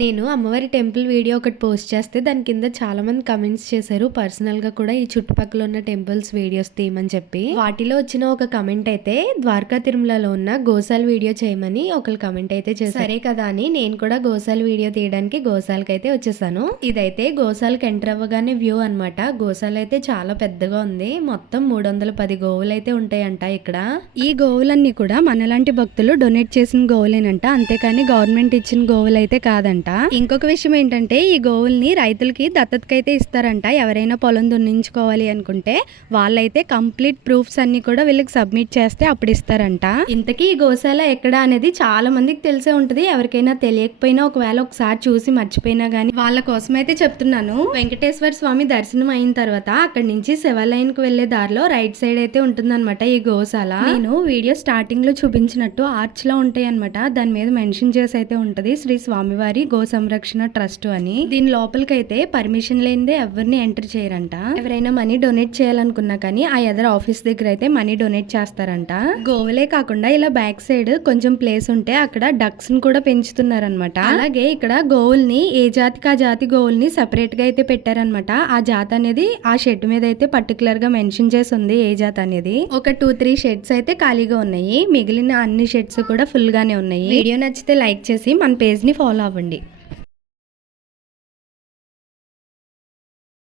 నేను అమ్మవారి temple video ఒకటి పోస్ట్ చేస్తే దాని కింద చాలా మంది కమెంట్స్ చేశారు. పర్సనల్ గా కూడా ఈ చుట్టుపక్కల ఉన్న టెంపుల్స్ వీడియోస్ తీయమని చెప్పి. వాటిలో వచ్చిన ఒక కమెంట్ అయితే ద్వారకా తిరుమలలో ఉన్న గోశాల వీడియో చేయమని ఒకరు కమెంట్ అయితే చేశారు. సరే కదా అని నేను కూడా గోశాల వీడియో తీయడానికి గోశాలకు అయితే వచ్చేసాను. ఇదైతే గోశాలకు ఎంటర్ అవ్వగానే వ్యూ అనమాట. గోశాల అయితే చాలా పెద్దగా ఉంది. మొత్తం 310 గోవులు అయితే ఉంటాయంట ఇక్కడ. ఈ గోవులన్నీ కూడా మనలాంటి భక్తులు డొనేట్ చేసిన గోవులేనంట, అంతేకాని గవర్నమెంట్ ఇచ్చిన గోవులు అయితే కాదంట. ఇంకొక విషయం ఏంటంటే ఈ గోవుల్ని రైతులకి దత్తతకైతే ఇస్తారంట. ఎవరైనా పొలం దున్నించుకోవాలి అనుకుంటే వాళ్ళైతే కంప్లీట్ ప్రూఫ్స్ అన్ని కూడా వీళ్ళకి సబ్మిట్ చేస్తే అప్పుడు ఇస్తారంట. ఇంతకీ ఈ గోశాల ఎక్కడ అనేది చాలా మందికి తెలిసే ఉంటది. ఎవరికైనా తెలియకపోయినా ఒకవేళ ఒకసారి చూసి మర్చిపోయినా గానీ వాళ్ళ కోసం అయితే చెప్తున్నాను. వెంకటేశ్వర స్వామి దర్శనం అయిన తర్వాత అక్కడి నుంచి శివాలయం కు వెళ్లే దారిలో రైట్ సైడ్ అయితే ఉంటుందన్నమాట ఈ గోశాల. నేను వీడియో స్టార్టింగ్ లో చూపించినట్టు ఆర్చ్ లో ఉంటాయి అనమాట. దాని మీద మెన్షన్ చేసి అయితే ఉంటది శ్రీ స్వామివారి గో సంరక్షణ ట్రస్ట్ అని. దీని లోపలికైతే పర్మిషన్ లేనిదే ఎవరిని ఎంటర్ చేయరంట. ఎవరైనా మనీ డొనేట్ చేయాలనుకున్నా కానీ ఆ ఎదర్ ఆఫీస్ దగ్గర అయితే మనీ డొనేట్ చేస్తారంట. గోవులే కాకుండా ఇలా బ్యాక్ సైడ్ కొంచెం ప్లేస్ ఉంటే అక్కడ డక్స్ ని కూడా పెంచుతున్నారనమాట. అలాగే ఇక్కడ గోవుల్ని ఏ జాతికి ఆ జాతి గోవుల్ని సెపరేట్ గా అయితే పెట్టారనమాట. ఆ జాతి అనేది ఆ షెడ్ మీద అయితే పర్టికులర్ గా మెన్షన్ చేసి ఉంది ఏ జాతి అనేది. ఒక 2-3 షెడ్స్ అయితే ఖాళీగా ఉన్నాయి. మిగిలిన అన్ని షెడ్స్ కూడా ఫుల్ గానే ఉన్నాయి. వీడియో నచ్చితే లైక్ చేసి మన పేజ్ ని ఫాలో అవ్వండి.